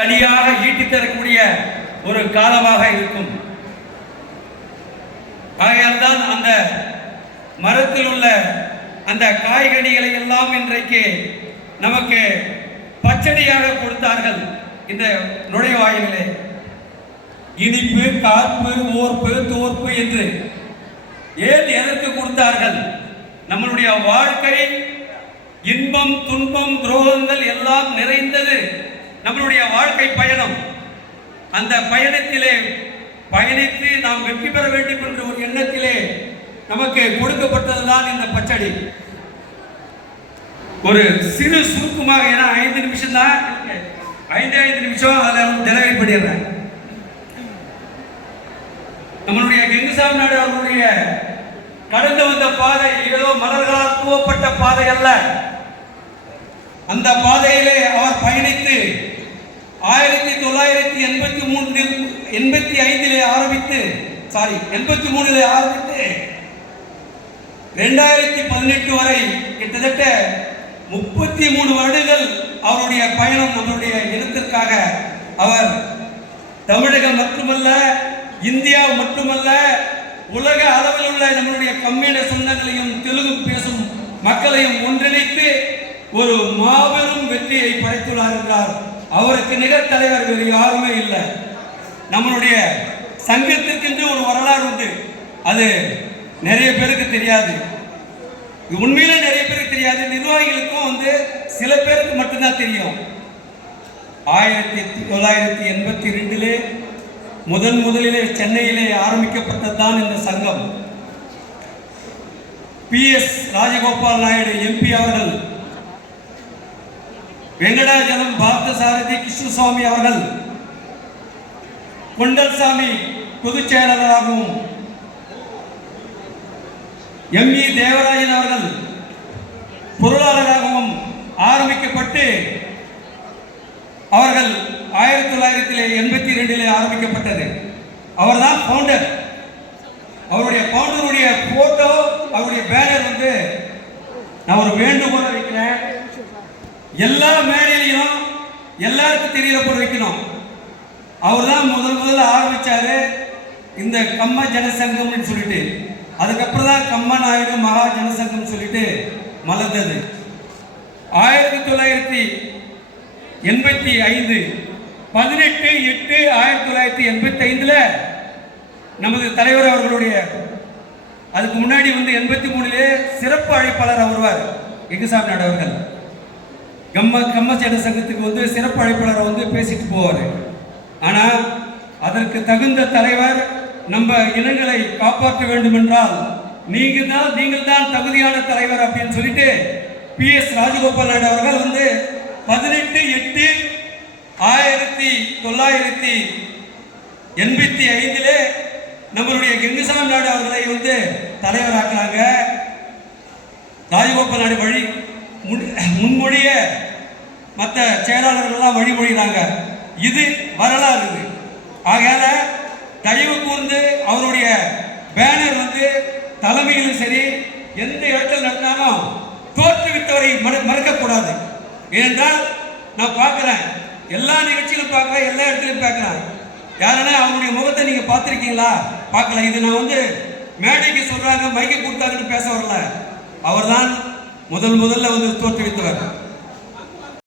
கனியாக ஈட்டி தரக்கூடிய ஒரு காலமாக இருக்கும். ஆகையால்தான் அந்த மரத்தில் உள்ள அந்த காய்கனிகளை எல்லாம் இன்றைக்கு நமக்கு பச்சடியாக கொடுத்தார்கள். இந்த நுழைவாயிலே இனிப்பு, காப்பு, ஓர்ப்பு, தோற்பு என்று ஏன் எதற்கு கொடுத்தார்கள்? நம்மளுடைய வாழ்க்கை இன்பம், துன்பம், துரோகங்கள் எல்லாம் நிறைந்தது நம்மளுடைய வாழ்க்கை பயணம். அந்த பயணத்திலே பயணித்து நாம் வெற்றி பெற வேண்டும் என்ற ஒரு எண்ணத்திலே நமக்கு கொடுக்கப்பட்டதுதான் இந்த பச்சடி. ஒரு சிறு சுருக்கமாக, ஏன்னா 5 நிமிஷம் தான், 5 நிமிஷம் அதில் டெலிவரி பண்ணிடுறேன். நம்மளுடைய கெங்குசாமி நாடு அவருடைய கடந்து வந்த பாதை ஏதோ மலர்களால் தூவப்பட்ட பாதை அல்ல. அந்த பாதையிலே அவர் பயணித்து 1983 ஆரம்பித்து 2018 வரை கிட்டத்தட்ட 33 வருடங்கள் அவருடைய பயணம் நம்முடைய இனத்திற்காக. அவர் தமிழகம் மட்டுமல்ல, இந்தியா மட்டுமல்ல, உலக அளவில் உள்ள நம்மளுடைய கம்மியின சொந்தங்களையும் தெலுங்கு பேசும் மக்களையும் ஒன்றிணைத்து ஒரு மாபெரும் வெற்றியை படைத்துள்ளார் என்றார். அவருக்கு நிகர் தலைவர் வேறு யாருமே இல்லை. நம்மளுடைய சங்கத்திற்கென்று ஒரு வரலாறு உண்டு. அது நிறைய பேருக்கு தெரியாது. உண்மையிலே நிறைய பேருக்கு தெரியாது. நிர்வாகிகளுக்கும் சில பேருக்கு மட்டும்தான் தெரியும். 1982 முதலிலே சென்னையிலே ஆரம்பிக்கப்பட்டதுதான் இந்த சங்கம். PS ராஜகோபால் நாயுடு MP அவர்கள், வெங்கடாஜலம் பார்த்தசாரதி கிருஷ்ணசுவாமி அவர்கள் கொண்டல்சாமி பொதுச் செயலாளராகவும், ME தேவராஜன் அவர்கள் பொருளாளராகவும் ஆரம்பிக்கப்பட்டு அவர்கள் 1982 ஆரம்பிக்கப்பட்டது. அவர்தான் பவுண்டர். அவருடைய பவுண்டருடைய போட்டோ, அவருடைய பேனர் நான் ஒரு வேண்டுகோளை வைக்கிறேன். எல்லா மேடையிலையும் எல்லாருக்கும் தெரியல போட வைக்கணும். அவர் தான் முதல்ல ஆரம்பிச்சாரு இந்த கம்ம ஜனசங்கம்னு சொல்லிட்டு. அதுக்கப்புறம் தான் கம்ம நாயுடு மகா ஜனசங்கம் சொல்லிட்டு மலர்ந்தது. 1985 18/8/1985 நமது தலைவர் அவர்களுடைய, அதுக்கு முன்னாடி 83 சிறப்பு அழைப்பாளர் வருவார் கெங்குசாமி நாயுடு அவர்கள். கம்ம ஜனசங்கத்துக்கு சிறப்பு அழைப்பாளர் பேசிட்டு போவார். ஆனால் அதற்கு தகுந்த தலைவர், நம்ம இனங்களை காப்பாற்ற வேண்டும் என்றால் நீங்கள் தான் தகுதியான தலைவர் அப்படின்னு சொல்லிட்டு PS ராஜகோபால் நாயுடு அவர்கள் 18/8/1985 நம்மளுடைய கெங்குசாமி நாயுடு அவர்களை தலைவராக்குறாங்க. ராஜகோபால் நாயுடு வழி முன்மொழிய மற்ற செயலாளர்கள்லாம் வழிமொழிகிறாங்க. இது வரலாறு. ஆகையால தயவு கூர்ந்து அவருடைய பேனர் தலைமையிலும் சரி, எந்த இடத்தில் நடந்தாலும் தோற்றுவித்தவரை மறக்கக்கூடாது. ஏனென்றால் நான் பார்க்குறேன், எல்லா நிகழ்ச்சியிலும் பார்க்குறேன், எல்லா இடத்துலையும் பார்க்குறேன். யாருன்னா அவருடைய முகத்தை நீங்கள் பார்த்துருக்கீங்களா? பார்க்கல. இது நான் மேடைக்கு சொல்கிறாங்க, மைக்கு கொடுத்தாங்கன்னு பேச வரல. அவர் தான் முதல்ல தோற்றுவித்தவர்.